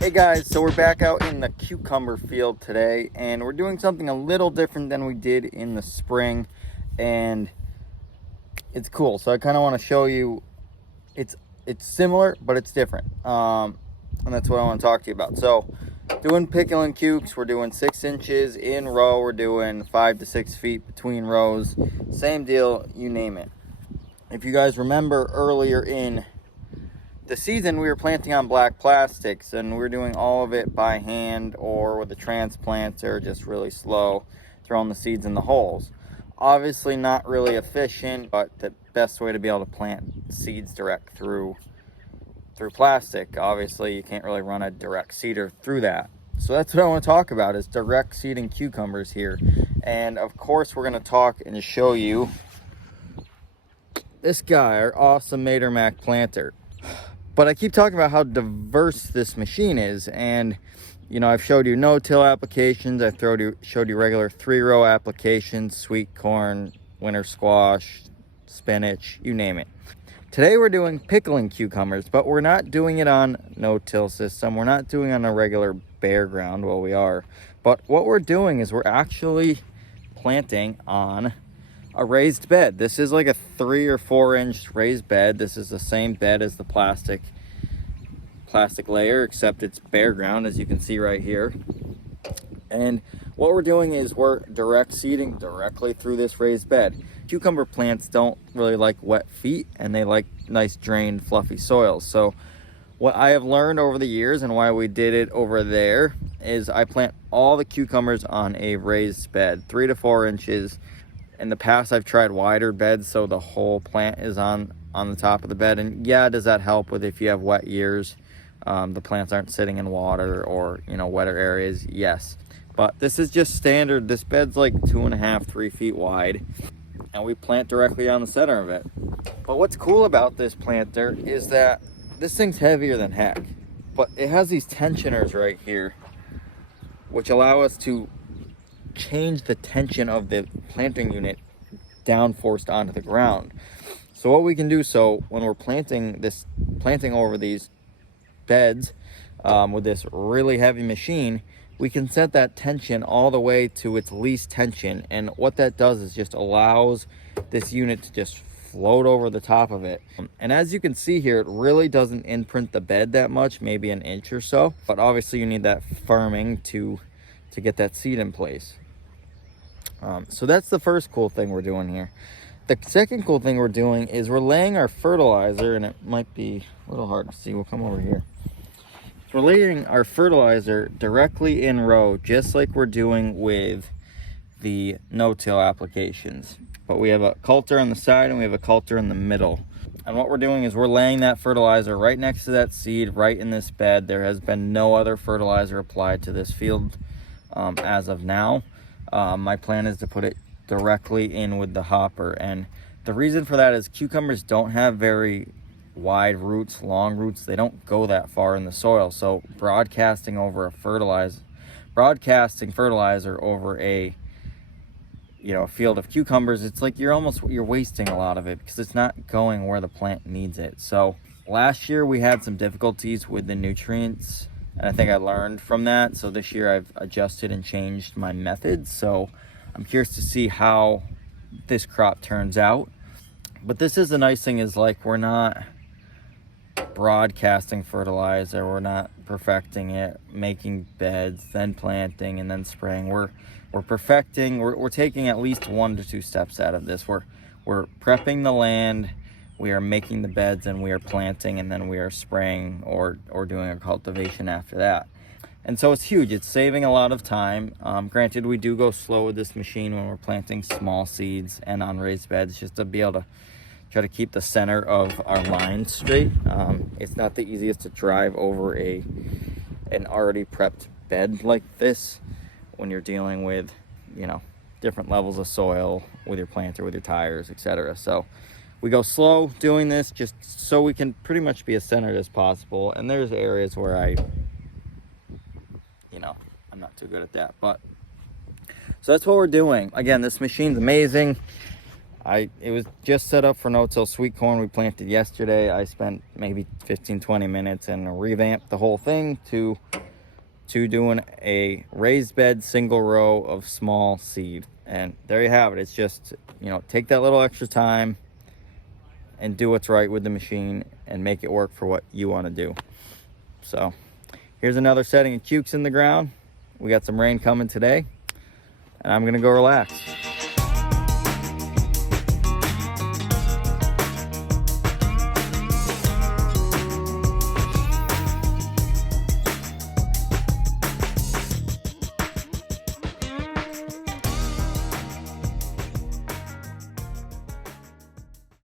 Hey guys, so we're back out in the cucumber field today, and we're doing something a little different than we did in the spring, and it's cool. So I kind of want to show you, it's similar, but it's different, and that's what I want to talk to you about. So doing pickling cukes, we're doing 6 inches in row, we're doing 5 to 6 feet between rows, same deal, you name it. If you guys remember earlier in the season, we were planting on black plastics, and we were doing all of it by hand or with a transplanter, just really slow, throwing the seeds in the holes. Obviously not really efficient, but the best way to be able to plant seeds direct through plastic. Obviously you can't really run a direct seeder through that. So that's what I want to talk about, is direct seeding cucumbers here. And of course we're going to talk and show you this guy, our awesome MaterMacc planter. But I keep talking about how diverse this machine is, and you know, I've showed you no-till applications, I've showed you regular 3-row applications, sweet corn, winter squash, spinach, you name it. Today we're doing pickling cucumbers, but we're not doing it on no-till system. We're not doing it on a regular bare ground. Well, we are, but what we're doing is we're actually planting on a raised bed. This is like a 3 or 4 inch raised bed. This is the same bed as the plastic layer, except it's bare ground, as you can see right here. And what we're doing is we're direct seeding directly through this raised bed. Cucumber plants don't really like wet feet, and they like nice drained fluffy soils. So what I have learned over the years, and why we did it over there, is I plant all the cucumbers on a raised bed, 3 to 4 inches. In the past, I've tried wider beds, so the whole plant is on the top of the bed. And yeah, does that help with if you have wet years? The plants aren't sitting in water or, you know, wetter areas? Yes. But this is just standard. This bed's like 2.5, 3 feet wide, and we plant directly on the center of it. But what's cool about this planter is that this thing's heavier than heck, but it has these tensioners right here, which allow us to change the tension of the planting unit downforced onto the ground. So what we can do, so when we're planting over these beds with this really heavy machine, we can set that tension all the way to its least tension, and what that does is just allows this unit to just float over the top of it. And as you can see here, it really doesn't imprint the bed that much, maybe an inch or so, but obviously you need that firming to get that seed in place. So that's the first cool thing we're doing here. The second cool thing we're doing is we're laying our fertilizer, and it might be a little hard to see. We'll come over here. We're laying our fertilizer directly in row, just like we're doing with the no-till applications. But we have a coulter on the side and we have a coulter in the middle. And what we're doing is we're laying that fertilizer right next to that seed, right in this bed. There has been no other fertilizer applied to this field as of now. My plan is to put it directly in with the hopper, and the reason for that is cucumbers don't have very wide roots, long roots. They don't go that far in the soil. So broadcasting fertilizer over a field of cucumbers, it's like you're wasting a lot of it, because it's not going where the plant needs it. So last year we had some difficulties with the nutrients, and I think I learned from that. So this year I've adjusted and changed my methods. So I'm curious to see how this crop turns out. But this is the nice thing, is like we're not broadcasting fertilizer, we're not perfecting it, making beds, then planting, and then spraying. We're perfecting, we're taking at least 1 to 2 steps out of this. We're prepping the land, we are making the beds, and we are planting, and then we are spraying or doing a cultivation after that. And so it's huge. It's saving a lot of time. Granted, we do go slow with this machine when we're planting small seeds and on raised beds, just to be able to try to keep the center of our line straight. It's not the easiest to drive over an already prepped bed like this when you're dealing with, different levels of soil with your planter, with your tires, etc. So we go slow doing this just so we can pretty much be as centered as possible. And there's areas where I'm not too good at that. But so that's what we're doing. Again, this machine's amazing. It was just set up for no-till sweet corn we planted yesterday. I spent maybe 15-20 minutes and revamped the whole thing to doing a raised bed single row of small seed. And there you have it. It's just, you know, take that little extra time and do what's right with the machine and make it work for what you want to do. So here's another setting of cukes in the ground. We got some rain coming today, and I'm gonna go relax.